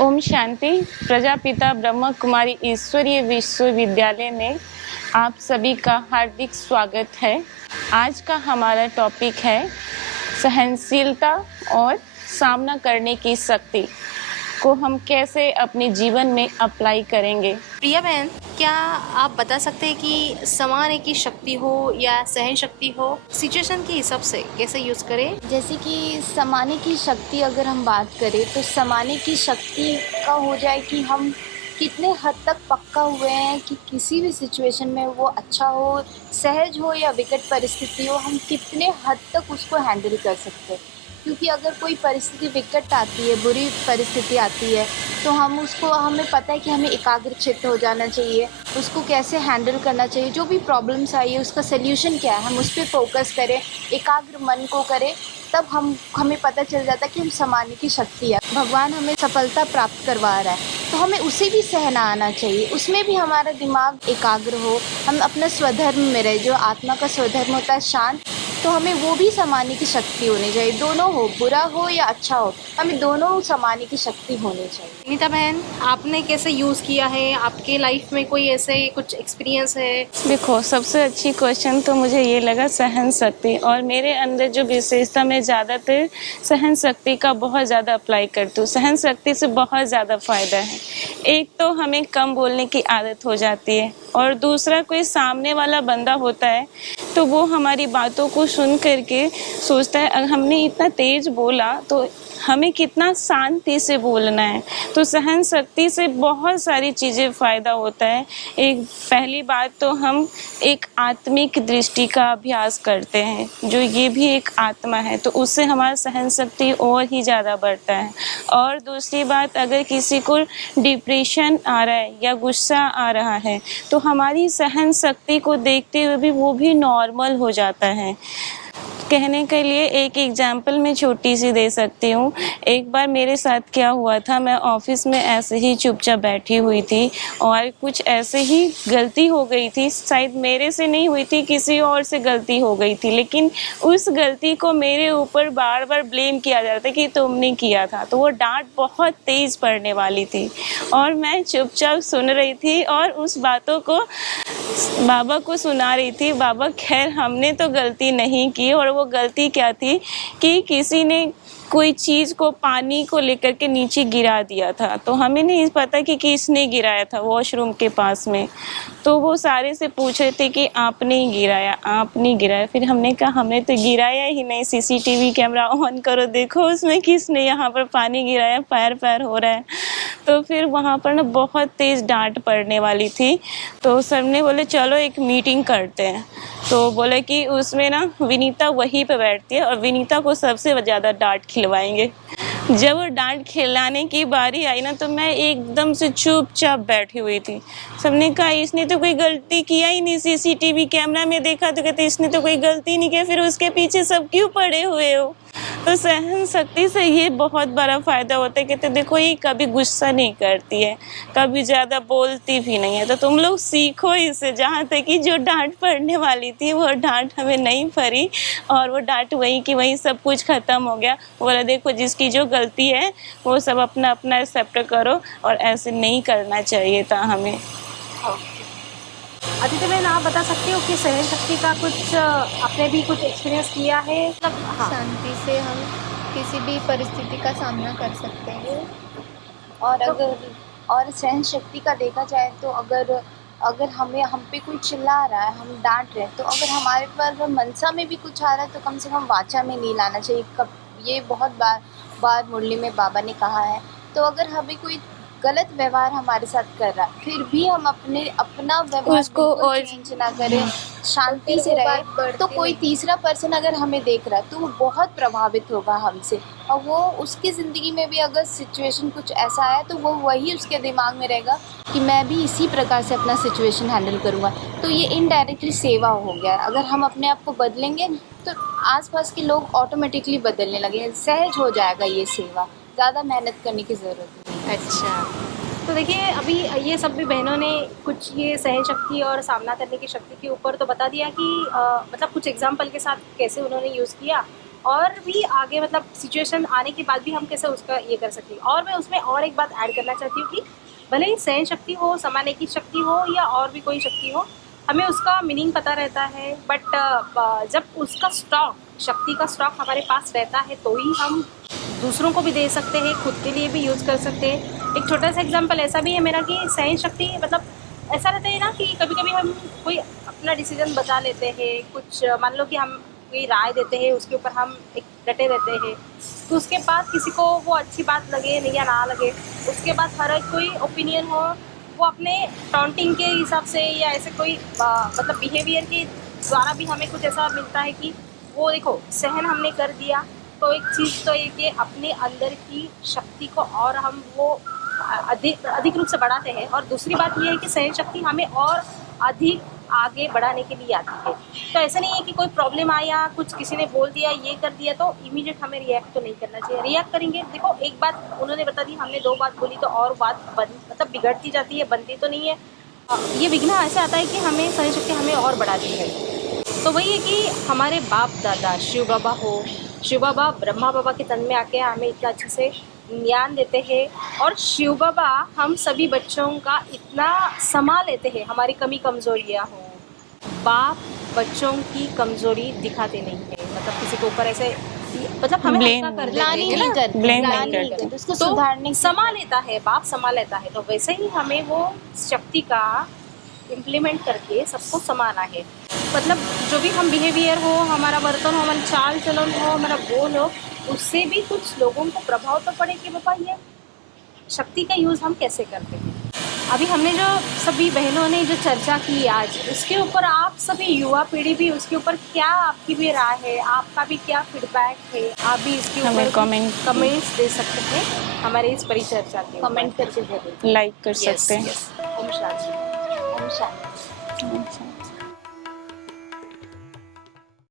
ओम शांति। प्रजापिता ब्रह्म कुमारी ईश्वरीय विश्वविद्यालय में आप सभी का हार्दिक स्वागत है। आज का हमारा टॉपिक है सहनशीलता और सामना करने की शक्ति को हम कैसे अपने जीवन में अप्लाई करेंगे। प्रिया बहन, क्या आप बता सकते हैं कि समाने की शक्ति हो या सहन शक्ति हो, सिचुएशन के हिसाब से कैसे यूज करें? जैसे कि समाने की शक्ति अगर हम बात करें तो समाने की शक्ति का हो जाए कि हम कितने हद तक पक्का हुए हैं कि किसी भी सिचुएशन में वो अच्छा हो, सहज हो या विकट परिस्थिति हो, हम कितने हद तक उसको हैंडल कर सकते हैं। क्योंकि अगर कोई परिस्थिति विकट आती है, बुरी परिस्थिति आती है, तो हमें पता है कि हमें एकाग्रचित्त हो जाना चाहिए, उसको कैसे हैंडल करना चाहिए। जो भी प्रॉब्लम्स आई है उसका सल्यूशन क्या है, हम उस पर फोकस करें, एकाग्र मन को करें, तब हमें पता चल जाता है कि हम समाने की शक्ति है। भगवान हमें सफलता प्राप्त करवा रहा है तो हमें उसे भी सहना आना चाहिए, उसमें भी हमारा दिमाग एकाग्र हो, हम अपना स्वधर्म में रहे। जो आत्मा का स्वधर्म होता है शांत, तो हमें वो भी समाने की शक्ति होनी चाहिए। दोनों हो, बुरा हो या अच्छा हो, हमें दोनों समाने की शक्ति होनी चाहिए। नीता बहन, आपने कैसे यूज किया है? आपके लाइफ में कोई ऐसे कुछ एक्सपीरियंस है? देखो, सबसे अच्छी क्वेश्चन तो मुझे ये लगा सहन शक्ति, और मेरे अंदर जो विशेषता मैं ज़्यादातर सहन शक्ति का बहुत ज़्यादा अप्लाई करती हूँ। सहन शक्ति से बहुत ज़्यादा फ़ायदा है। एक तो हमें कम बोलने की आदत हो जाती है, और दूसरा कोई सामने वाला बंदा होता है तो वो हमारी बातों को सुन करके सोचता है अगर हमने इतना तेज बोला तो हमें कितना शांति से बोलना है। तो सहन शक्ति से बहुत सारी चीज़ें फ़ायदा होता है। एक पहली बात तो हम एक आत्मिक दृष्टि का अभ्यास करते हैं, जो ये भी एक आत्मा है, तो उससे हमारा सहन शक्ति और ही ज़्यादा बढ़ता है। और दूसरी बात, अगर किसी को डिप्रेशन आ रहा है या गुस्सा आ रहा है तो हमारी सहन शक्ति को देखते हुए भी वो भी नॉर्मल हो जाता है। कहने के लिए एक एग्जाम्पल मैं छोटी सी दे सकती हूँ। एक बार मेरे साथ क्या हुआ था, मैं ऑफिस में ऐसे ही चुपचाप बैठी हुई थी और कुछ ऐसे ही गलती हो गई थी। शायद मेरे से नहीं हुई थी, किसी और से गलती हो गई थी, लेकिन उस गलती को मेरे ऊपर बार बार ब्लेम किया जा रहा था कि तुमने किया था। तो वो डांट बहुत तेज़ पड़ने वाली थी और मैं चुपचाप सुन रही थी और उस बातों को बाबा को सुना रही थी। बाबा, खैर हमने तो गलती नहीं की, और वो गलती क्या थी कि किसी ने कोई चीज़ को, पानी को लेकर के नीचे गिरा दिया था। तो हमें नहीं पता कि किसने गिराया था, वॉशरूम के पास में। तो वो सारे से पूछ रहे थे कि आपने ही गिराया, आपने गिराया। फिर हमने कहा हमने तो गिराया ही नहीं, सीसीटीवी कैमरा ऑन करो, देखो उसमें किसने यहाँ पर पानी गिराया, पैर पैर हो रहा है। तो फिर वहाँ पर ना बहुत तेज़ डांट पड़ने वाली थी। तो सर ने बोले चलो एक मीटिंग करते हैं। तो बोले कि उसमें ना विनीता वहीं पे बैठती है और विनीता को सबसे ज़्यादा डांट खिलवाएंगे। जब वो डांट खिलाने की बारी आई ना, तो मैं एकदम से चुपचाप बैठी हुई थी। सबने कहा इसने तो कोई गलती किया ही नहीं, सीसीटीवी कैमरा में देखा तो कहते इसने तो कोई गलती नहीं किया, फिर उसके पीछे सब क्यों पड़े हुए हो। तो सहन शक्ति से ये बहुत बड़ा फ़ायदा होता है। कहते देखो ये कभी गुस्सा नहीं करती है, कभी ज़्यादा बोलती भी नहीं है। तो तुम लोग सीखो इससे। जहाँ तक कि जो डांट पड़ने वाली थी वो डांट हमें नहीं पड़ी, और वो डांट वहीं की वहीं सब कुछ ख़त्म हो गया। बोला देखो जिसकी जो गलती है वो सब अपना अपना एक्सेप्ट करो, और ऐसे नहीं करना चाहिए था हमें। आदित्य बहन, आप बता सकते हो कि सहन शक्ति का कुछ आपने भी कुछ एक्सपीरियंस किया है? हाँ। शांति से हम किसी भी परिस्थिति का सामना कर सकते हैं। और सहन शक्ति का देखा जाए तो अगर हम पे कोई चिल्ला रहा है, हम डांट रहे हैं, तो अगर हमारे पर मनसा में भी कुछ आ रहा है तो कम से कम वाचा में नहीं लाना चाहिए। ये बहुत बार मुरली में बाबा ने कहा है। तो अगर हमें कोई गलत व्यवहार हमारे साथ कर रहा है, फिर भी हम अपना व्यवहार उसको बिल्कुल और चेंज ना करें, शांति से रहे, तो कोई तीसरा पर्सन अगर हमें देख रहा है तो वो बहुत प्रभावित होगा हमसे, और वो उसकी ज़िंदगी में भी अगर सिचुएशन कुछ ऐसा आया तो वो वही उसके दिमाग में रहेगा कि मैं भी इसी प्रकार से अपना सिचुएशन हैंडल करूँगा। तो ये इनडायरेक्टली सेवा हो गया। अगर हम अपने आप को बदलेंगे तो आसपास के लोग ऑटोमेटिकली बदलने लगे, सहज हो जाएगा ये सेवा, ज़्यादा मेहनत करने की ज़रूरत नहीं। अच्छा, तो देखिए अभी ये सब भी बहनों ने कुछ ये सहन शक्ति और सामना करने की शक्ति के ऊपर तो बता दिया कि मतलब कुछ एग्जाम्पल के साथ कैसे उन्होंने यूज़ किया। और भी आगे मतलब सिचुएशन आने के बाद भी हम कैसे उसका ये कर सकते हैं। और मैं उसमें और एक बात ऐड करना चाहती हूँ कि भले ही सहन शक्ति हो, समाने की शक्ति हो या और भी कोई शक्ति हो, हमें उसका मीनिंग पता रहता है, बट जब उसका स्टॉक, शक्ति का स्टॉक हमारे पास रहता है तो ही हम दूसरों को भी दे सकते हैं, खुद के लिए भी यूज़ कर सकते हैं। एक छोटा सा एग्जांपल ऐसा भी है मेरा कि सहन शक्ति मतलब ऐसा रहता है ना कि कभी कभी हम कोई अपना डिसीजन बता लेते हैं, कुछ मान लो कि हम कोई राय देते हैं, उसके ऊपर हम एक डटे रहते हैं, तो उसके बाद किसी को वो अच्छी बात लगे नहीं या ना लगे, उसके बाद हर एक कोई ओपिनियन हो, वो अपने टॉन्टिंग के हिसाब से या ऐसे कोई मतलब बिहेवियर के द्वारा भी हमें कुछ ऐसा मिलता है कि वो देखो सहन हमने कर दिया। तो एक चीज़ तो ये कि अपने अंदर की शक्ति को और हम वो अधिक अधिक रूप से बढ़ाते हैं, और दूसरी बात ये है कि सहन शक्ति हमें और अधिक आगे बढ़ाने के लिए आती है। तो ऐसा नहीं है कि कोई प्रॉब्लम आया, कुछ किसी ने बोल दिया, ये कर दिया तो इमीडिएट हमें रिएक्ट तो नहीं करना चाहिए। रिएक्ट करेंगे, देखो एक बात उन्होंने बता दी, हमने दो बात बोली तो और बात मतलब बिगड़ती जाती है, बनती तो नहीं है। ये विघ्न ऐसा आता है कि हमें सहन शक्ति हमें और बढ़ाती है। तो वही है कि हमारे बाप दादा शिव बाबा हो, शिव बाबा ब्रह्मा बाबा के तन में आके हमें इतना अच्छे से ज्ञान देते हैं, और शिव बाबा हम सभी बच्चों का इतना संभाल लेते हैं, हमारी कमी कमजोरियाँ हो। बाप बच्चों की कमजोरी दिखाते नहीं है, मतलब किसी के ऊपर ऐसे मतलब हमें Blame हल्का कर देते ग्लानि हैं नहीं ना, करते, Blame नहीं ग्लानि नहीं करते। करते, उसको तो सुधारने की संभाल लेता है, बाप संभाल लेता है। तो वैसे ही हमें वो शक्ति का इम्प्लीमेंट करके सबको समाना है। मतलब जो भी हम बिहेवियर हो, हमारा बर्तन हो, हमारी चाल चलन हो, हमारा बोल हो, उससे भी कुछ लोगों को प्रभाव तो पड़े कि बाबा ये शक्ति का यूज़ हम कैसे करते हैं। अभी हमने जो सभी बहनों ने जो चर्चा की आज, उसके ऊपर आप सभी युवा पीढ़ी भी उसके ऊपर क्या आपकी भी राय है, आपका भी क्या फीडबैक है, आप भी इसके हमें ऊपर कमेंट्स दे सकते हैं हमारे इस परिचर्चा के कमेंट करके जरूर। लाइक कर यस सकते हैं। यस। ओम शांति। ओम शांति। अच्छा।